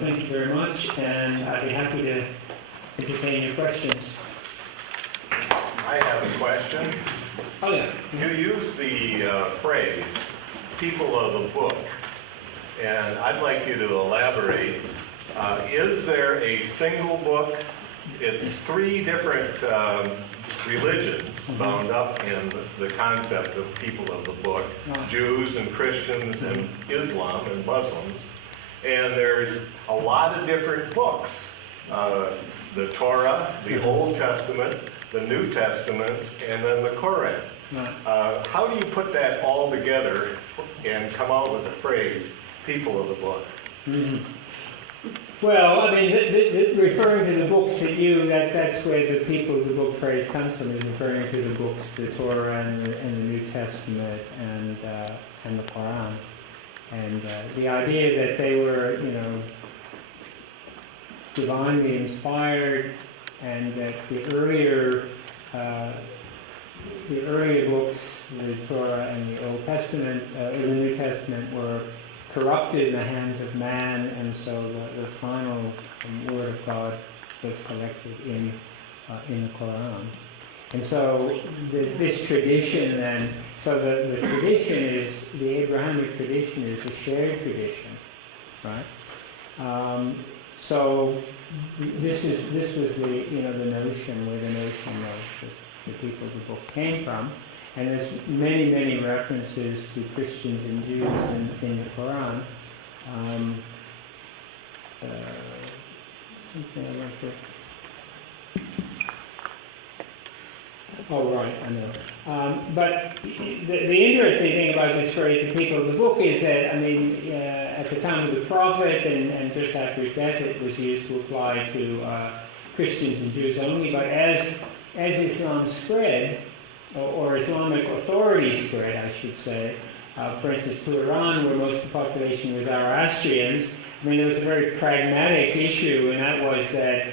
thank you very much, and I'd be happy to entertain your questions. I have a question. Oh, yeah. You use the phrase, people of the book, and I'd like you to elaborate. Is there a single book? It's three different religions bound up in the concept of people of the book, Jews and Christians and Islam and Muslims. And there's a lot of different books. The Torah, the Old Testament, the New Testament, and then the Quran. How do you put that all together and come out with the phrase, people of the book? Well, I mean, referring to the books that's where the people of the book phrase comes from, is referring to the books, the Torah and the New Testament and the Quran. And the idea that they were, divinely inspired, and that the earlier books, the Torah and the Old Testament, the New Testament, were corrupted in the hands of man, and so the final word of God was collected in the Quran. And so this tradition then, so the tradition is, the Abrahamic tradition is a shared tradition, right? So this was the the notion, where the notion of the people of the book came from. And there's many references to Christians and Jews in the Quran. Something I want to... Oh, right, I know. But the interesting thing about this phrase, the people of the book, is that, at the time of the Prophet and just after his death, it was used to apply to Christians and Jews only. But as Islam spread, or Islamic authority spread, I should say, for instance, to Iran, where most of the population was Zoroastrians, there was a very pragmatic issue, and that was that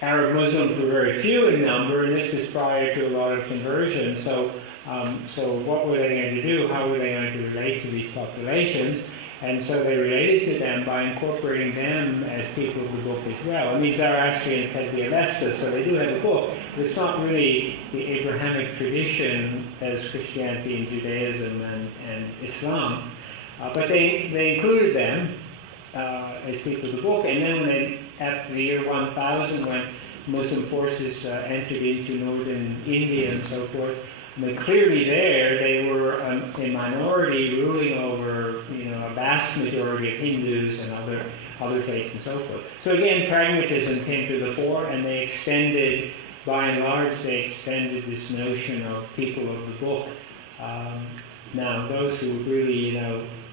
Arab Muslims were very few in number, and this was prior to a lot of conversion. So what were they going to do? How were they going to relate to these populations? And so they related to them by incorporating them as people of the book as well. Zoroastrians had the Avesta, so they do have a book. But it's not really the Abrahamic tradition as Christianity and Judaism and Islam. But they included them as people of the book. And then after the year 1000, when Muslim forces entered into northern India and so forth, clearly there they were a minority ruling over a vast majority of Hindus and other faiths and so forth. So again, pragmatism came to the fore, and they extended, by and large, this notion of people of the book. Now, those who really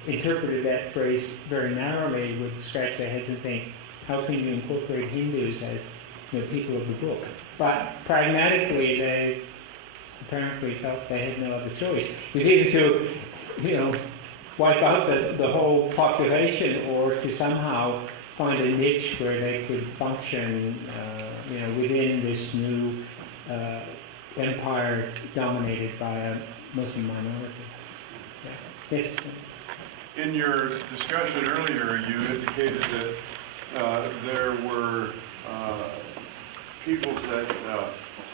interpreted that phrase very narrowly would scratch their heads and think, how can you incorporate Hindus as people of the book? But pragmatically, they apparently felt they had no other choice. It was either to, wipe out the whole population, or to somehow find a niche where they could function, within this new empire dominated by a Muslim minority. Yeah. Yes? In your discussion earlier, you indicated that there were peoples that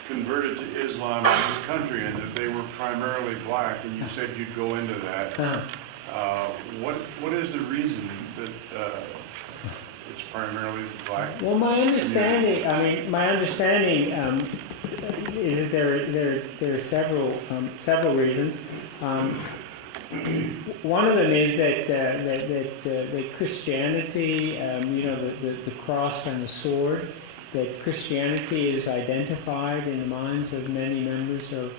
converted to Islam in this country, and that they were primarily black, and you said you'd go into that. What is the reason that it's primarily black? Well, my understanding is that there are several reasons. One of them is that Christianity, the cross and the sword, that Christianity is identified in the minds of many members of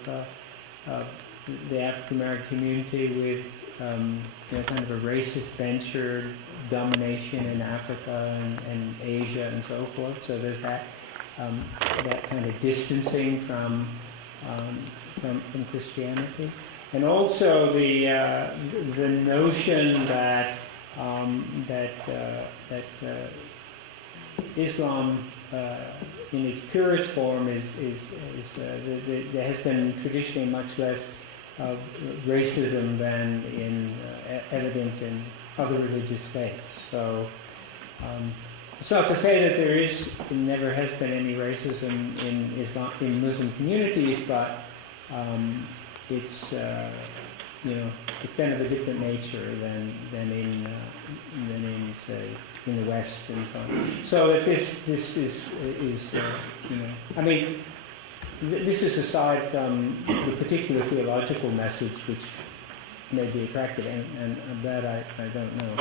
the African American community with kind of a racist venture, domination in Africa and Asia and so forth. So there's that kind of distancing from Christianity, and also the notion that Islam in its purest form there has been traditionally much less racism than evident in other religious faiths. So It's not to say that there never has been any racism in Muslim communities, but it's it's been of a different nature than in say in the West and so on. So that this is I mean, this is aside from the particular theological message which may be attractive, and that I don't know.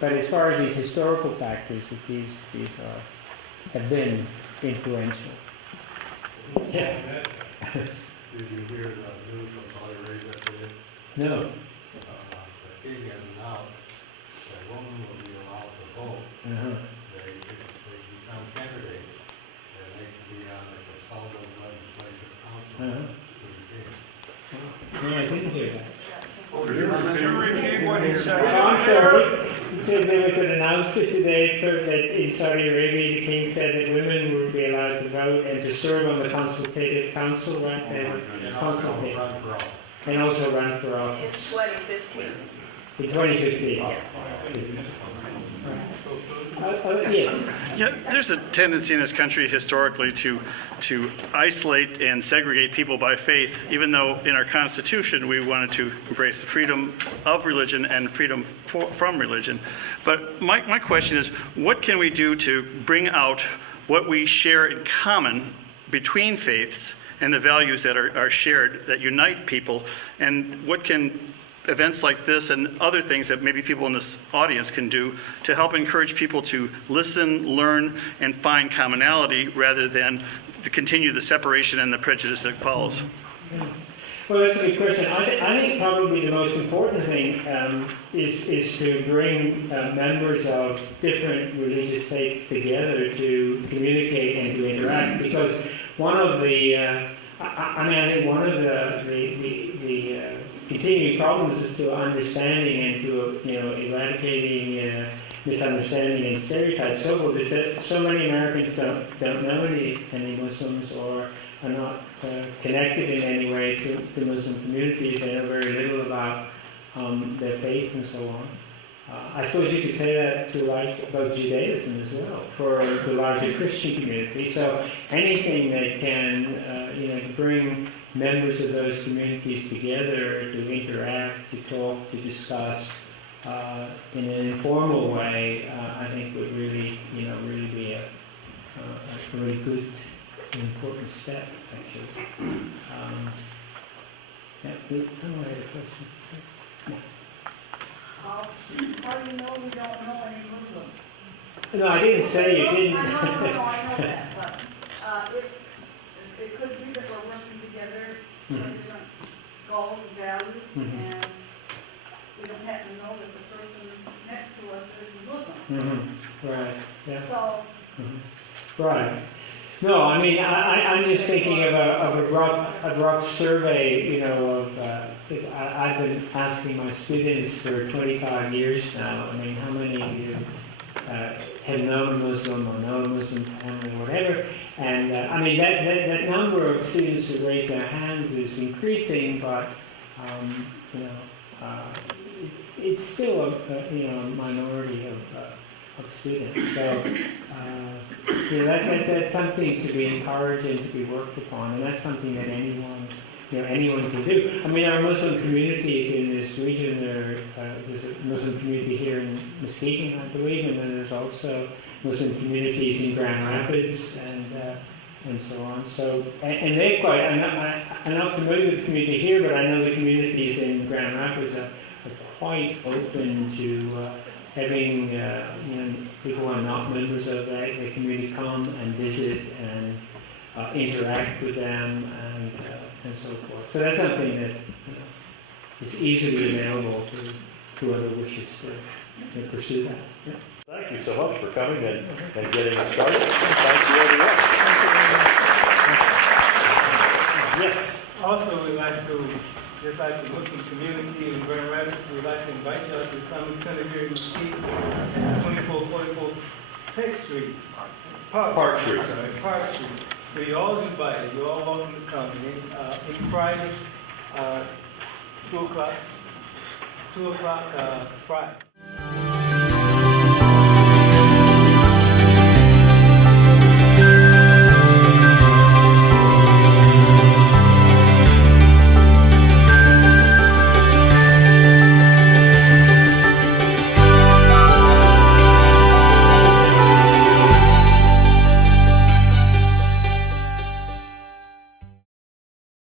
But as far as these historical factors, that these have been influential. Yeah. Did you hear the news from Saudi Arabia today? No. The king has announced that women will be allowed to vote. Uh-huh. They become candidates, and they can be on the consultative legislative council Uh-huh. to the king. No, I didn't hear that. Could you repeat what he said? Oh, I'm sorry. He said there was an announcement today that in Saudi Arabia the king said that women would be allowed to vote and to serve on the consultative council, right? They were consultative. Run for office. And also run for In office. 2015. In 2015. Yes. Yeah, there's a tendency in this country historically to isolate and segregate people by faith, even though in our Constitution we wanted to embrace the freedom of religion and freedom from religion. But my question is, what can we do to bring out what we share in common between faiths and the values that are shared, that unite people, and what can events like this and other things that maybe people in this audience can do to help encourage people to listen, learn, and find commonality rather than to continue the separation and the prejudice that follows? Well, that's a good question. I think probably the most important thing is to bring members of different religious faiths together to communicate and to interact, because one of the I think one of the continuing problems to understanding and to eradicating misunderstanding and stereotypes so forth is that so many Americans don't know any Muslims or are not connected in any way to Muslim communities. They know very little about their faith and so on. I suppose you could say that about Judaism as well, for the larger Christian community. So anything that can bring members of those communities together to interact, to talk, to discuss in an informal way, I think would really be a very good and important step, actually. Someone had a question. Yeah. How do you know we don't know any Muslims? No, I didn't say you didn't. I know that, but it could be that we're working together for different goals and values, and we don't happen to know that the person next to us is a Muslim. Right, yeah. So, Right. No, I mean, I'm just thinking of a rough survey, because I've been asking my students for 25 years now. I mean, how many of you have known a Muslim or know a Muslim family or whatever? And I mean, that number of students who raise their hands is increasing, but it's still a minority of students. So. That's something to be encouraged and to be worked upon, and that's something that anyone can do. I mean, our Muslim communities in this region, there's a Muslim community here in Muskegon, I believe, and then there's also Muslim communities in Grand Rapids and so on. So, and they're quite. I'm not familiar with the community here, but I know the communities in Grand Rapids are quite open to having people who are not members of the community come and visit and interact with them and so forth. So that's something that is easily available to whoever wishes to pursue that. Yeah. Thank you so much for coming and getting us started. Thank you, everyone. Yes. Also, we'd like to, just like the Muslim community in Grand Rapids, we'd like to invite you out to Islamic Center here in Muskegon, 2444 Peck Street. Park Street. Sorry, Park Street. So you're all invited. You're all welcome to come. In Friday, 2 o'clock, Friday.